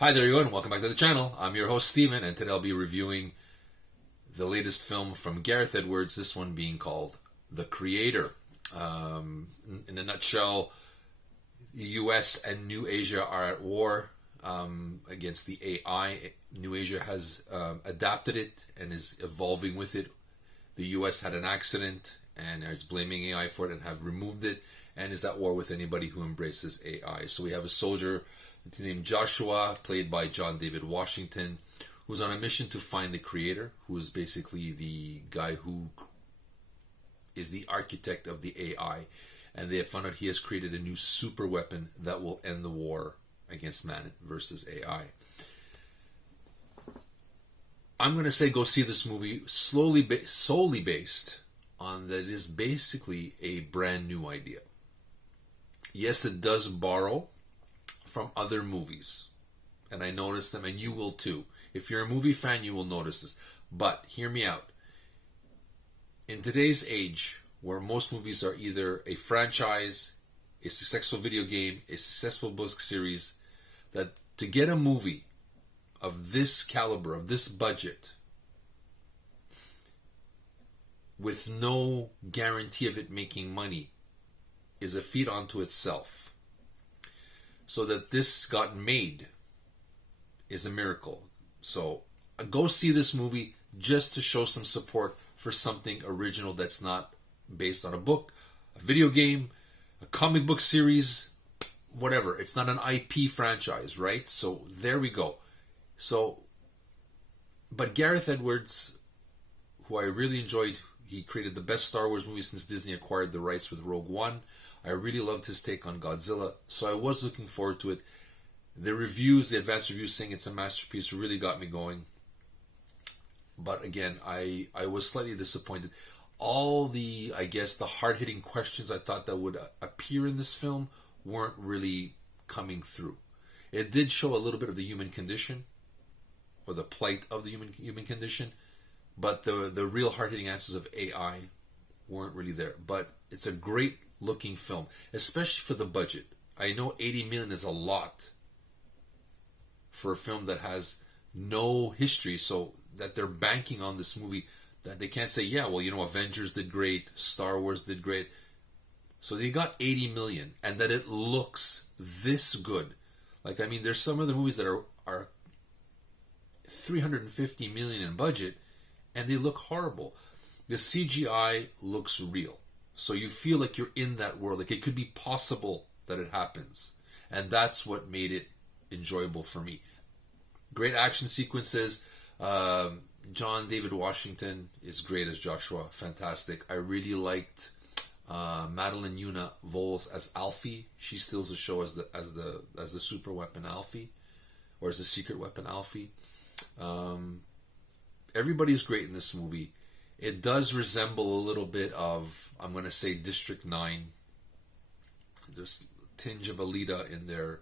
Hi there everyone, welcome back to the channel. I'm your host Steven, and today I'll be reviewing the latest film from Gareth Edwards, this one being called The Creator. In a nutshell, the US and New Asia are at war against the AI. New Asia has adapted it and is evolving with it. The US had an accident and is blaming AI for it and have removed it and is at war with anybody who embraces AI. So we have a soldier named Joshua, played by John David Washington, who's on a mission to find the creator, who is basically the guy who is the architect of the AI. And they have found out he has created a new super weapon that will end the war against man versus AI. I'm going to say go see this movie solely based on that it is basically a brand new idea. Yes, it does borrow from other movies, and I noticed them, and you will too. If you're a movie fan, you will notice this. But hear me out. In today's age, where most movies are either a franchise, a successful video game, a successful book series, that to get a movie of this caliber, of this budget, with no guarantee of it making money, is a feat unto itself. So that this got made is a miracle. So go see this movie just to show some support for something original that's not based on a book, a video game, a comic book series, whatever. It's not an IP franchise, right? So there we go. So, but Gareth Edwards, who I really enjoyed, he created the best Star Wars movie since Disney acquired the rights with Rogue One. I really loved his take on Godzilla, so I was looking forward to it. The reviews, the advanced reviews saying it's a masterpiece really got me going. But again, I was slightly disappointed. All the, I guess, the hard-hitting questions I thought that would appear in this film weren't really coming through. It did show a little bit of the human condition, or the plight of the human condition, but the real hard-hitting answers of AI weren't really there. But it's a great looking film, especially for the budget. I know 80 million is a lot for a film that has no history, so that they're banking on this movie, that they can't say, yeah, well, Avengers did great, Star Wars did great. So they got 80 million, and that it looks this good. Like, I mean, there's some of the movies that are 350 million in budget, and they look horrible. The CGI looks real. So you feel like you're in that world, like it could be possible that it happens. And that's what made it enjoyable for me. Great action sequences. John David Washington is great as Joshua. Fantastic. I really liked Madeline Yuna Voles as Alfie. She steals the show as the super weapon Alfie, or as the secret weapon Alfie. Everybody's great in this movie. It does resemble a little bit of, I'm going to say, District 9. There's a tinge of Alita in there,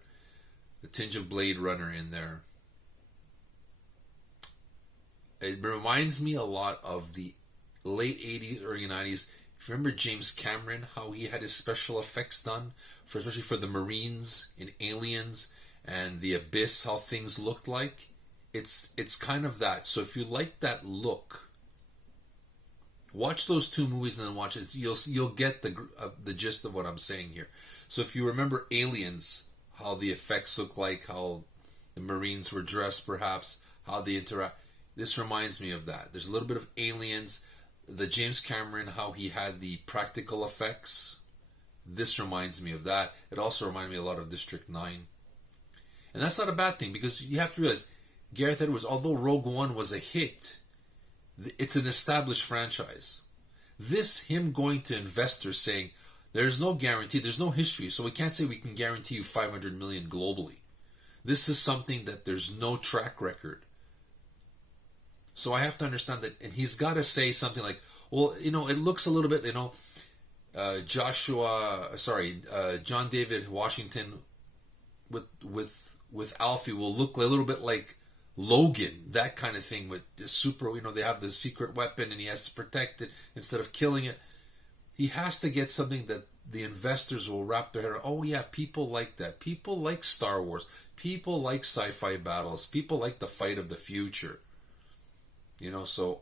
a tinge of Blade Runner in there. It reminds me a lot of the late 80s, early 90s. If you remember James Cameron, how he had his special effects done, especially for the Marines in Aliens and the Abyss, how things looked like. It's kind of that. So if you like that look, watch those two movies and then watch it. You'll get the gist of what I'm saying here. So if you remember Aliens, how the effects look like, how the Marines were dressed, perhaps how they interact. This reminds me of that. There's a little bit of Aliens. The James Cameron, how he had the practical effects. This reminds me of that. It also reminded me a lot of District 9. And that's not a bad thing, because you have to realize, Gareth Edwards, although Rogue One was a hit, it's an established franchise. This, him going to investors saying, there's no guarantee, there's no history, so we can't say we can guarantee you 500 million globally. This is something that there's no track record. So I have to understand that, and he's got to say something like, well, it looks a little bit, John David Washington with Alfie will look a little bit like Logan, that kind of thing, with the super, they have the secret weapon and he has to protect it instead of killing it. He has to get something that the investors will wrap their head around, oh yeah, people like that. People like Star Wars. People like sci-fi battles. People like the fight of the future. So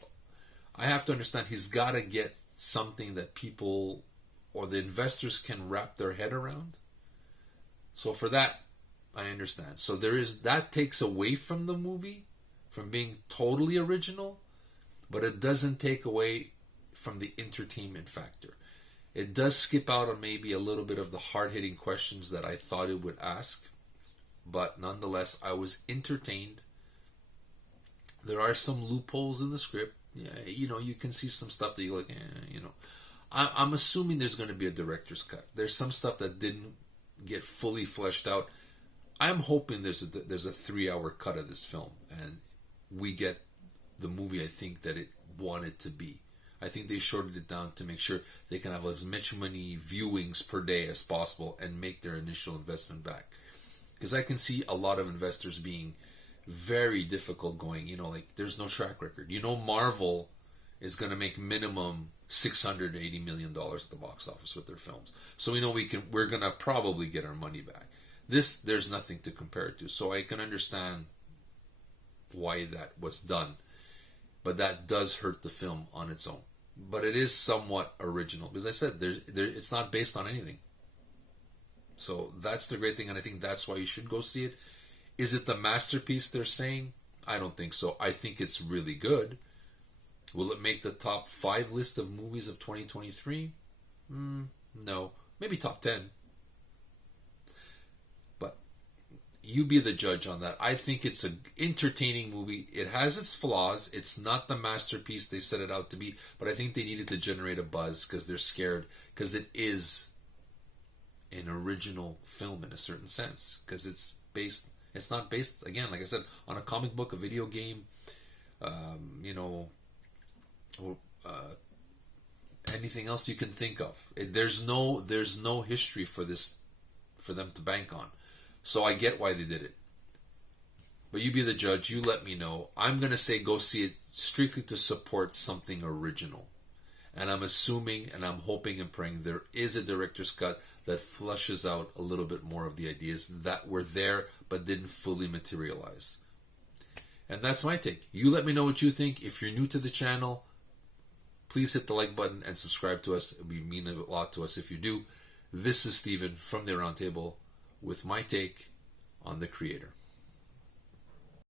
I have to understand he's got to get something that people or the investors can wrap their head around. So for that, I understand. So that takes away from the movie, from being totally original, but it doesn't take away from the entertainment factor. It does skip out on maybe a little bit of the hard-hitting questions that I thought it would ask, but nonetheless, I was entertained. There are some loopholes in the script. Yeah, you can see some stuff that you're like, I'm assuming there's going to be a director's cut. There's some stuff that didn't get fully fleshed out. I'm hoping there's a 3-hour cut of this film, and we get the movie I think that it wanted to be. I think they shortened it down to make sure they can have as much many viewings per day as possible and make their initial investment back. Because I can see a lot of investors being very difficult going, there's no track record. Marvel is going to make minimum $680 million at the box office with their films. So we know we're going to probably get our money back. There's nothing to compare it to. So I can understand why that was done. But that does hurt the film on its own. But it is somewhat original. Because I said, it's not based on anything. So that's the great thing, and I think that's why you should go see it. Is it the masterpiece they're saying? I don't think so. I think it's really good. Will it make the top 5 list of movies of 2023? No. Maybe top 10. But you be the judge on that. I think it's an entertaining movie. It has its flaws. It's not the masterpiece they set it out to be, but I think they needed to generate a buzz because they're scared, because it is an original film in a certain sense, because it's not based, again, like I said, on a comic book, a video game, anything else you can think of. There's no history for them to bank on. So I get why they did it. But you be the judge. You let me know. I'm going to say go see it strictly to support something original. And I'm assuming and I'm hoping and praying there is a director's cut that flushes out a little bit more of the ideas that were there but didn't fully materialize. And that's my take. You let me know what you think. If you're new to the channel, please hit the like button and subscribe to us. It would mean a lot to us if you do. This is Steven from the Aroundtable with my take on The Creator.